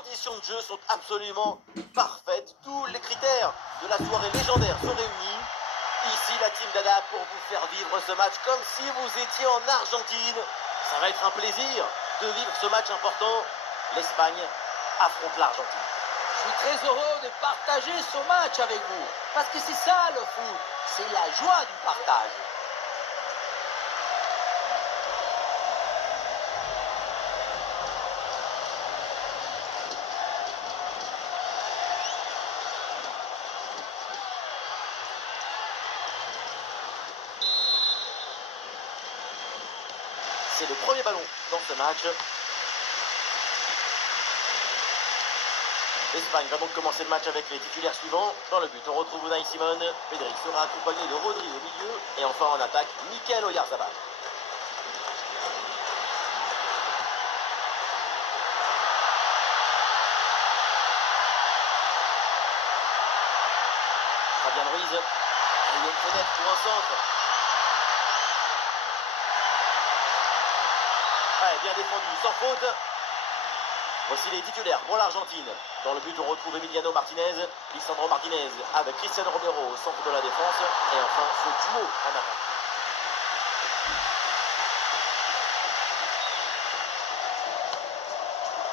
conditions de jeu sont absolument parfaites. Tous les critères de la soirée légendaire sont réunis. Ici, la team Dada pour vous faire vivre ce match comme si vous étiez en Argentine. Ça va être un plaisir de vivre ce match important. L'Espagne affronte l'Argentine. Je suis très heureux de partager ce match avec vous. Parce que c'est ça le foot. C'est la joie du partage. C'est le premier ballon dans ce match. L'Espagne va donc commencer le match avec les titulaires suivants. Dans le but, on retrouve Unai Simon. Pedri sera accompagné de Rodri au milieu. Et enfin en attaque, Mikel Oyarzabal. Fabian Ruiz. Il y a une fenêtre pour un centre. Ouais, bien défendu, sans faute. Voici les titulaires pour l'Argentine. Dans le but, on retrouve Emiliano Martinez, Lisandro Martinez avec Cristiano Romero au centre de la défense. Et enfin, ce duo en attaque.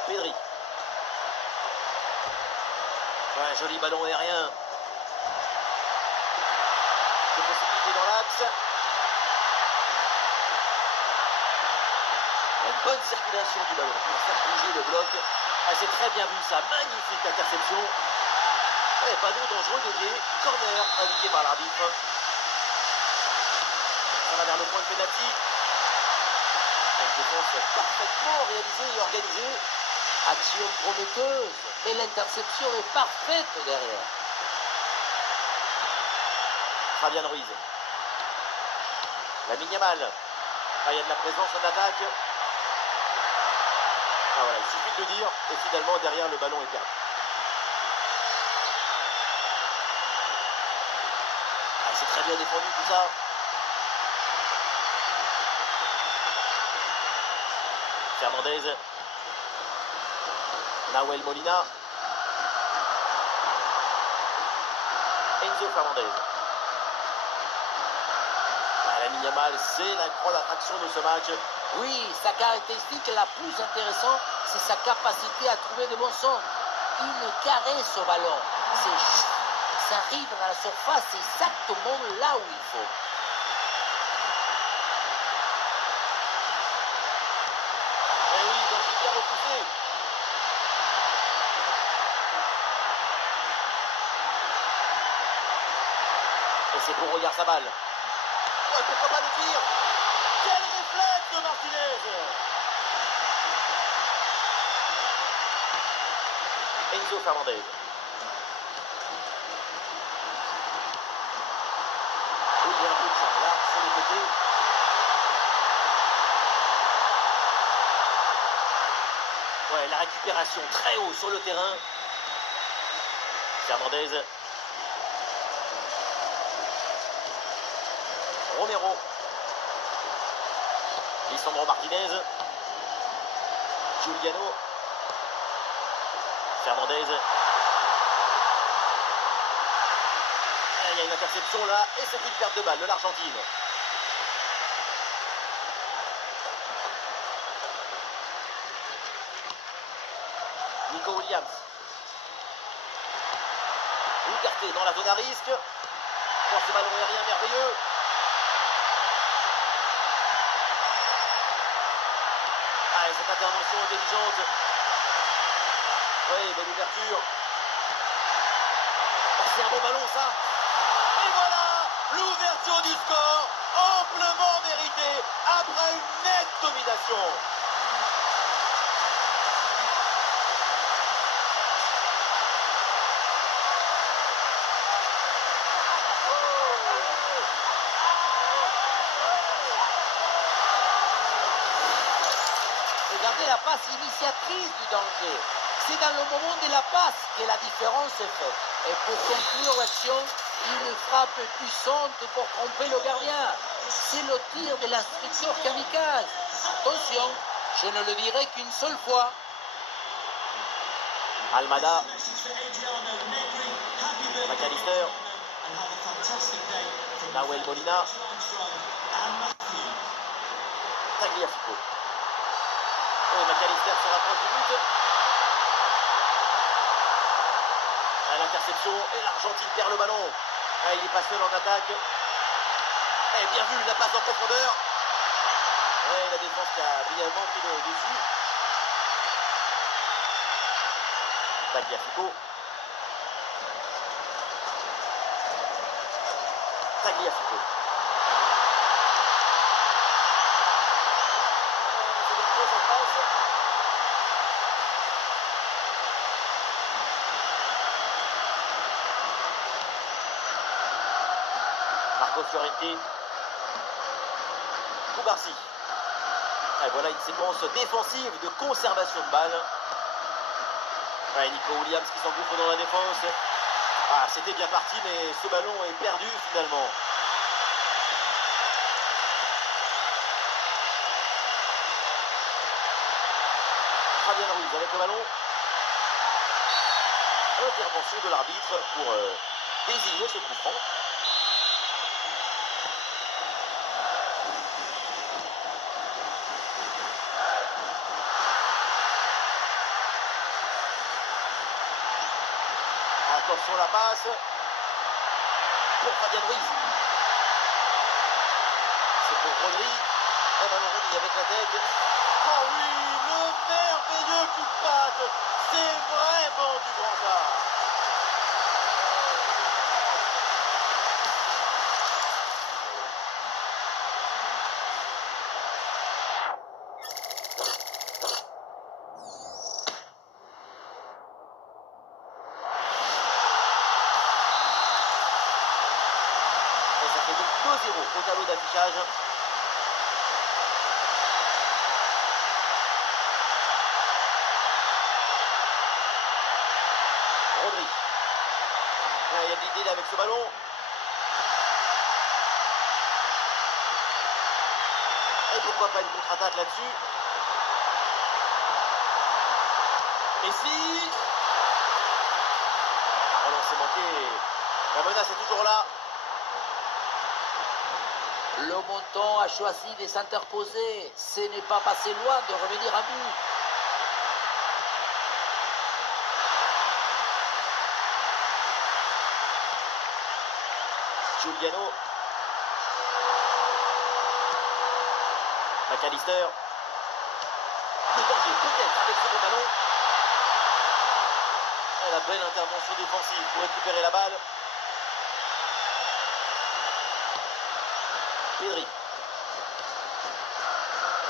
Pedri. Ouais, joli ballon aérien. Des possibilités dans l'axe. Une bonne circulation du ballon pour faire bouger le bloc. Ah, c'est très bien vu ça, magnifique interception. Et ballon dangereux dévié, corner indiqué par l'arbitre. Ça va vers le point de pénalty. Une défense parfaitement réalisée et organisée. Action prometteuse. Mais l'interception est parfaite derrière. Fabian Ruiz. Lamine Yamal. Ah, il y a de la présence en attaque. Ah, voilà, il suffit de le dire. Et finalement, derrière, le ballon est perdu. Ah, c'est très bien défendu tout ça. Fernandez. Nahuel Molina. Enzo Fernandez. Lamine Yamal, c'est la grande attraction de ce match. Oui, sa caractéristique la plus intéressante, c'est sa capacité à trouver de bons sons. Il ne caresse au ballon. Ça arrive dans la surface exactement là où il faut. Et oui, donc il vient repousser. Et c'est pour Oyarzabal. Ouais, pourquoi pas le tir? Quel réflexe de Martinez! Enzo Fernandez. Oui, il y a un peu de ça, là, sur le côté. Ouais, la récupération très haut sur le terrain. Fernandez. Romero. Lisandro Martinez. Giuliano. Fernandez. Il y a une interception là, et c'est une perte de balle de l'Argentine. Nico Williams. Ougarté dans la zone à risque. Pour ce ballon aérien merveilleux. Ah, et cette intervention intelligente. Oui, belle ouverture. Oh, c'est un bon ballon ça. Et voilà, l'ouverture du score, amplement méritée, après une nette domination. Regardez la passe initiatrice du danger. C'est dans le moment de la passe que la différence est faite. Et pour conclure l'action, une frappe puissante pour tromper le gardien. C'est le tir de l'instructeur kamikaze. Attention, je ne le dirai qu'une seule fois. Almada. McAllister. Nahuel Molina. Tagliafico. Et McAllister se rapproche du but. À l'interception et l'Argentine perd le ballon. Ah, il est pas seul en attaque. Et bien vu, la passe en profondeur. Ouais, la défense qui a brillamment pris le dessus. Tagliafico. Tagliafico. C'est une grosse en passe. Marco Fiorenti. Koubarsi. Et voilà une séquence défensive de conservation de balle. Ouais, Nico Williams qui s'engouffre dans la défense. Ah, c'était bien parti, mais ce ballon est perdu finalement. Fabian Ruiz avec le ballon. Intervention de l'arbitre pour désigner ce coup franc. Attention la passe pour Fabian Ruiz. C'est pour Rodri. Et ballon remis avec la tête. Oh oui, le merveilleux coup de patte. C'est vraiment du grand art. Et ça fait donc 2-0 au tableau d'affichage. Rodri. Il y a de l'idée avec ce ballon. Et pourquoi pas une contre-attaque là-dessus. Messi. La relance est manquée. La menace est toujours là. Le montant a choisi de s'interposer. Ce n'est pas passé loin de revenir à but. Giuliano. McAllister. Le danger peut-être avec ce ballon. Et la belle intervention défensive pour récupérer la balle. Pedri.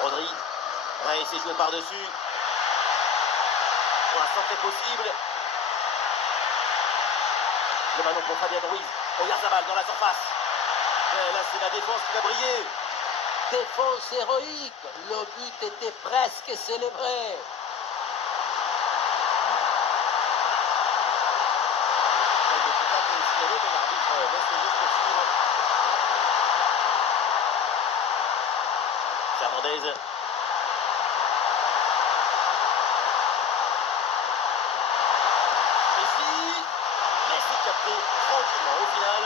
Rodri. Ouais, il s'est joué par-dessus. Pour l'instant, c'est possible. Le ballon pour Fabian Ruiz. Oyarzabal dans la surface. Et là, c'est la défense qui va briller. Défense héroïque. Le but était presque célébré. Il ne peut pas le signaler, mais l'arbitre laisse le jeu se poursuivre. Fernandez. Messi capté tranquillement au final.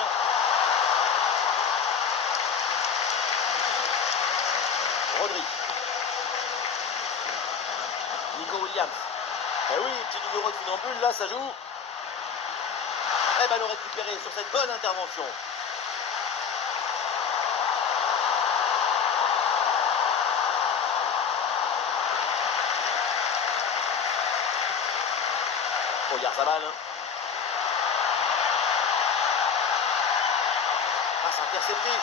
Rodri. Nico Williams. Eh oui, petit numéro de funambule, là ça joue. Et ballon récupéré sur cette bonne intervention. Oyarzabal. Passe interceptée.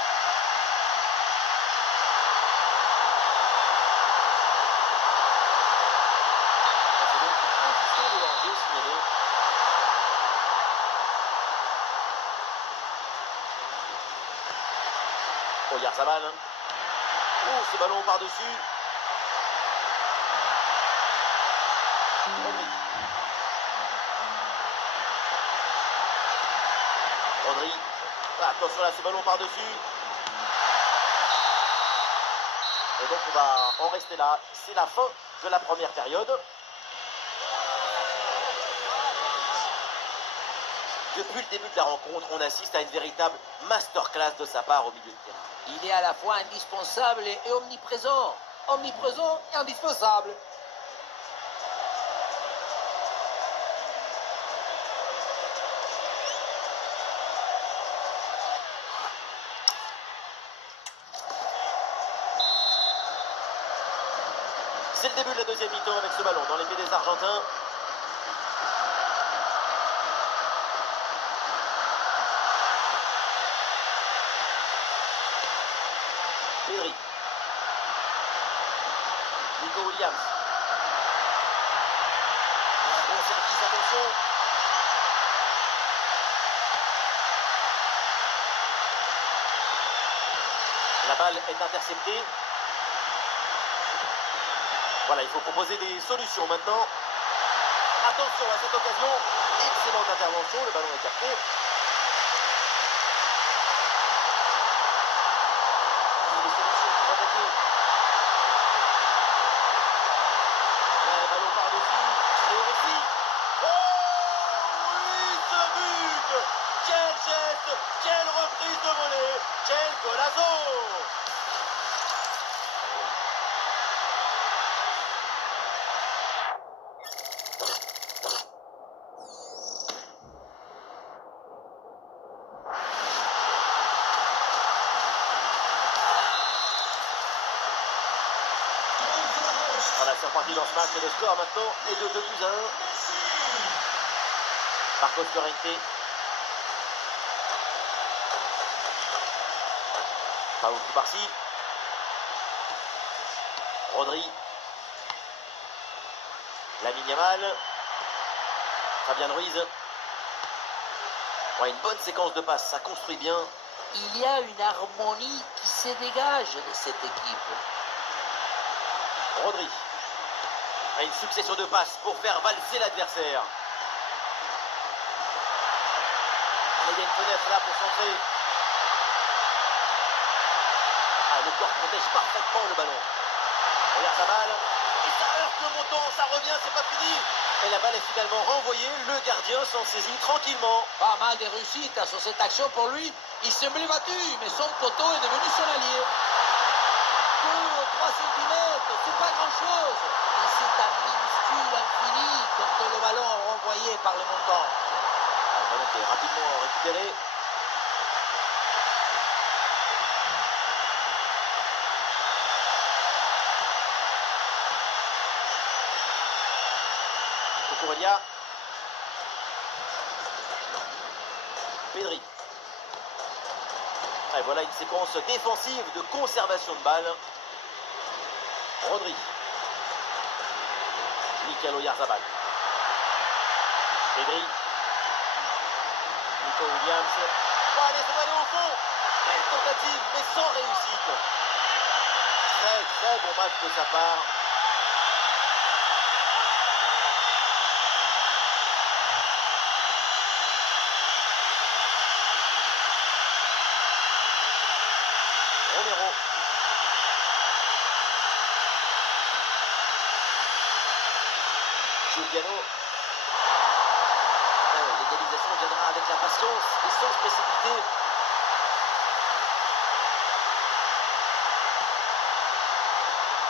C'est donc une position de danger signalée. Oyarzabal. Oh, ce ballon par-dessus. Rodri. Attention là, ce ballon par-dessus. Et donc on va en rester là. C'est la fin de la première période. Depuis le début de la rencontre, on assiste à une véritable masterclass de sa part au milieu de terrain. Il est à la fois indispensable et omniprésent. Omniprésent et indispensable. C'est le début de la deuxième mi-temps avec ce ballon dans les pieds des Argentins. Pedri. Nico Williams. Un bon service, attention. La balle est interceptée. Voilà, il faut proposer des solutions maintenant. Attention à cette occasion. Excellente intervention, le ballon est capté. Les solutions pour attaquer. Le ballon par-dessus. Et aussi. Oh oui, ce but! Quel geste! Quelle reprise de volée! Quel golazo! Voilà, c'est reparti dans ce match et le score maintenant est de 2-1. Marcos Llorente. Paolo Cubarsí. Rodri. Lamine Yamal. Fabian Ruiz. Ouais, une bonne séquence de passes, ça construit bien. Il y a une harmonie qui se dégage de cette équipe. Rodri. Une succession de passes pour faire valser l'adversaire. Il y a une fenêtre là pour centrer. Ah, le corps protège parfaitement le ballon. Regarde sa balle. Et ça heurte le montant, ça revient, c'est pas fini. Et la balle est finalement renvoyée. Le gardien s'en saisit tranquillement. Pas mal de réussite sur cette action pour lui. Il semblait battu, mais son poteau est devenu son allié. 2 ou 3 centimètres, c'est pas grand-chose. Et c'est un minuscule infini contre le ballon renvoyé par le montant. Le ballon qui est rapidement récupéré. Cucurella. Pedri. Et voilà une séquence défensive de conservation de balle. Rodri. Mikel Oyarzabal. Pedri. Nico Williams. Oh, allez, ça va aller au fond. Quelle tentative, mais sans réussite. Très très bon match de sa part. Romero. Giuliano. L'égalisation viendra avec la patience et sans se précipiter.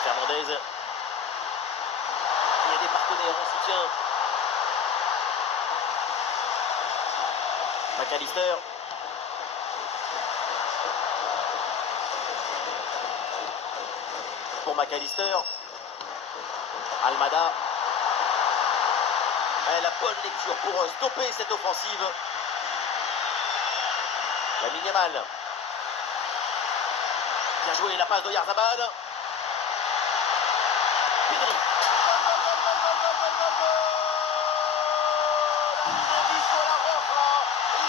Fernandez. Il y a des partenaires en soutien. McAllister. Pour McAllister. Almada. La bonne lecture pour stopper cette offensive. Lamine Yamal. Bien joué, la passe d'Oyarzabal. Pedri.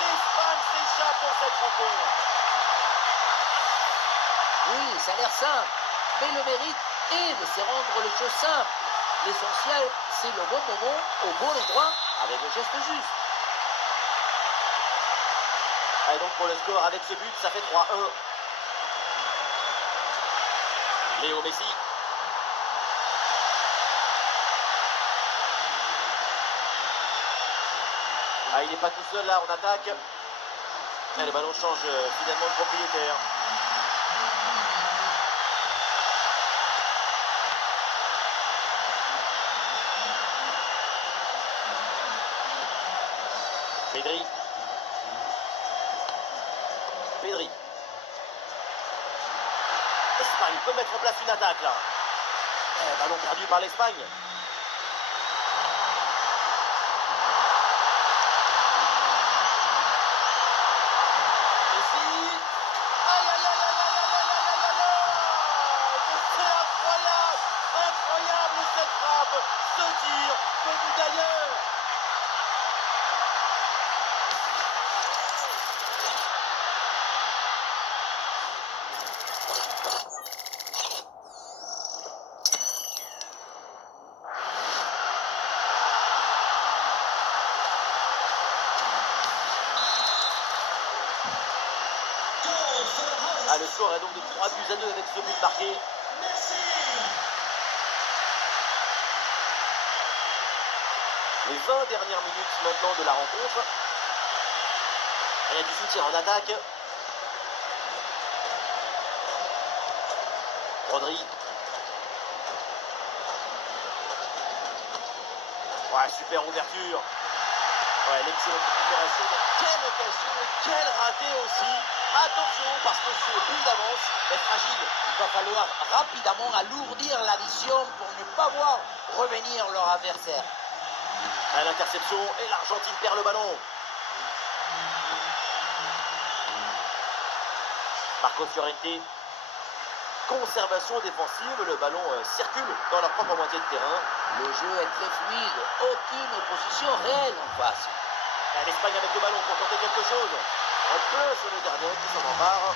L'Espagne s'échappe dans cette rencontre. Oui, ça a l'air simple, mais le mérite est de se rendre les choses simples. L'essentiel, c'est le bon moment, au bon endroit, avec le geste juste. Et donc pour le score, avec ce but, ça fait 3-1. Léo Messi. Ah, il n'est pas tout seul là en attaque. Et le ballon change finalement de propriétaire. Pedri. Pedri. L'Espagne peut mettre en place une attaque là. Ballon perdu par l'Espagne. Messi. Aïe aïe aïe aïe aïe aïe aïe aïe aïe aïe. Mais c'est incroyable. Incroyable cette frappe. Ce tir venu d'ailleurs. Ah, le score est donc de 3-2 avec ce but marqué. Les 20 dernières minutes maintenant de la rencontre. Il y a du soutien en attaque. Rodri. Ouais, super ouverture. Ouais, l'excellente récupération. Quelle occasion et quel raté aussi. Attention parce que ce but d'avance est fragile. Il va falloir rapidement alourdir l'addition pour ne pas voir revenir leur adversaire. À l'interception et l'Argentine perd le ballon. Marcos Llorente. Conservation défensive, le ballon circule dans leur propre moitié de terrain. Le jeu est très fluide, aucune opposition réelle en face. L'Espagne avec le ballon pour tenter quelque chose. Un peu sur le gardien qui s'en empare.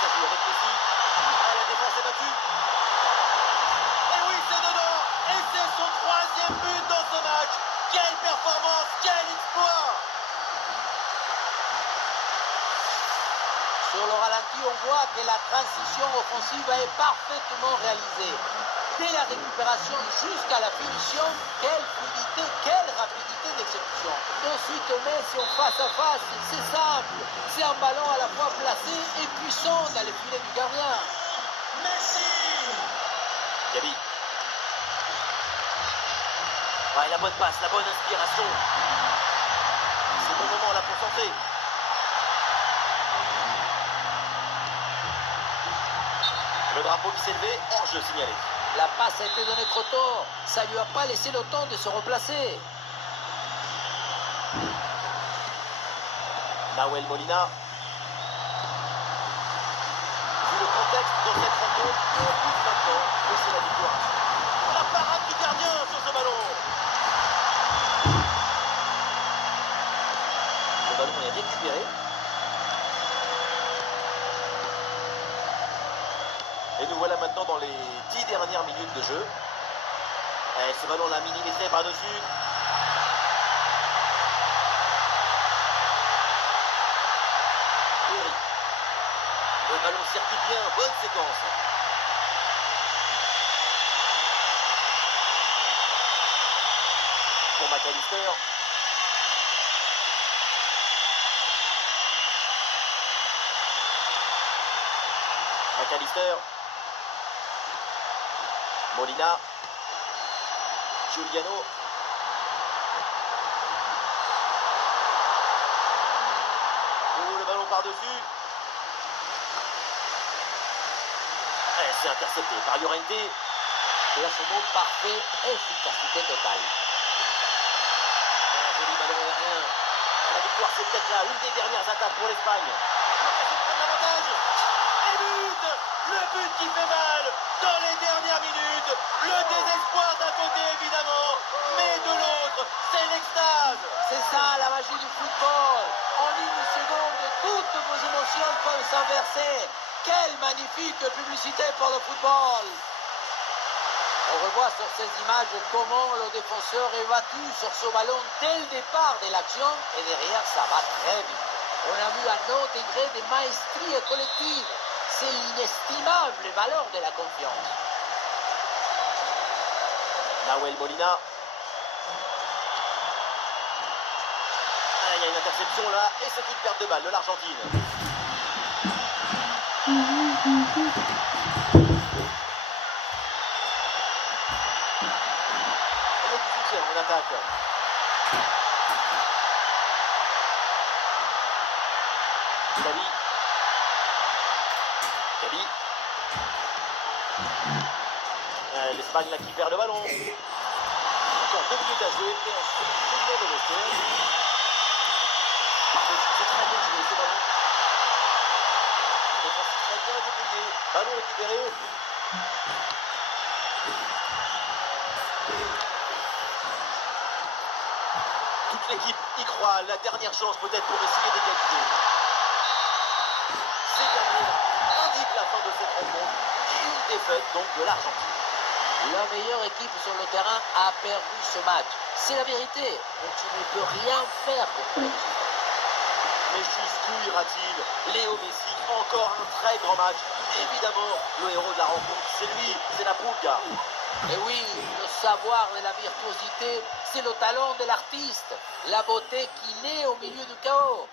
Ça joue avec Messi. Ah, la défense est battue. Et oui, c'est dedans. Et c'est son 3e but dans ce match. Quelle performance, quel exploit. Sur le ralenti, on voit que la transition offensive est parfaitement réalisée. Dès la récupération jusqu'à la finition, quelle fluidité, quelle rapidité d'exécution. Ensuite, Messi en face à face, c'est simple. C'est un ballon à la fois placé et puissant dans les filets du gardien. Gabi. Ouais, la bonne passe, la bonne inspiration. C'est le bon moment là pour centrer. Le drapeau qui s'est levé, hors-jeu signalé. La passe a été donnée trop tôt. Ça ne lui a pas laissé le temps de se replacer. Nahuel Molina. Vu le contexte de cette rencontre, on pousse maintenant que c'est la victoire. La parade du gardien sur ce ballon. Le ballon est récupéré. Et nous voilà maintenant dans les 10 dernières minutes de jeu. Et ce ballon l'a minimisé par-dessus. Le ballon circule bien, bonne séquence. Pour McAllister. McAllister. Molina. Giuliano. Oh, le ballon par-dessus. C'est intercepté par Llorente. Placement parfait, efficacité totale. Un joli ballon aérien. La victoire, c'est peut-être là une des dernières attaques pour l'Espagne. L'occasion de prendre l'avantage. Et but. Le but qui fait mal dans les dernières minutes. Le désespoir d'un côté évidemment, mais de l'autre, c'est l'extase. C'est ça la magie du football. En une seconde, toutes vos émotions peuvent s'inverser. Quelle magnifique publicité pour le football. On revoit sur ces images comment le défenseur est battu sur ce ballon dès le départ de l'action et derrière ça va très vite. On a vu un autre degré de maestrie collective. C'est l'inestimable valeur de la confiance. Nahuel Molina. Ah, il y a une interception là, et c'est une perte de balle de l'Argentine. Le soutien en attaque. Gabi. Gabi. L'Espagne là qui perd le ballon. Encore 2 minutes à jouer et ensuite mouvement de vestiaire. C'est très bien joué ce ballon. Défense très bien débrouillée. Ballon récupéré. Toute l'équipe y croit. La dernière chance peut-être pour essayer d'égaliser. C'est gagné. Indique la fin de cette rencontre. Et une défaite donc de l'Argentine. La meilleure équipe sur le terrain a perdu ce match. C'est la vérité. Mais tu ne peux rien faire contre les résultats. Mais jusqu'où ira-t-il? Léo Messi, encore un très grand match. Évidemment, le héros de la rencontre, c'est lui, c'est la Pulga. Et oui, le savoir de la virtuosité, c'est le talent de l'artiste, la beauté qui naît au milieu du chaos.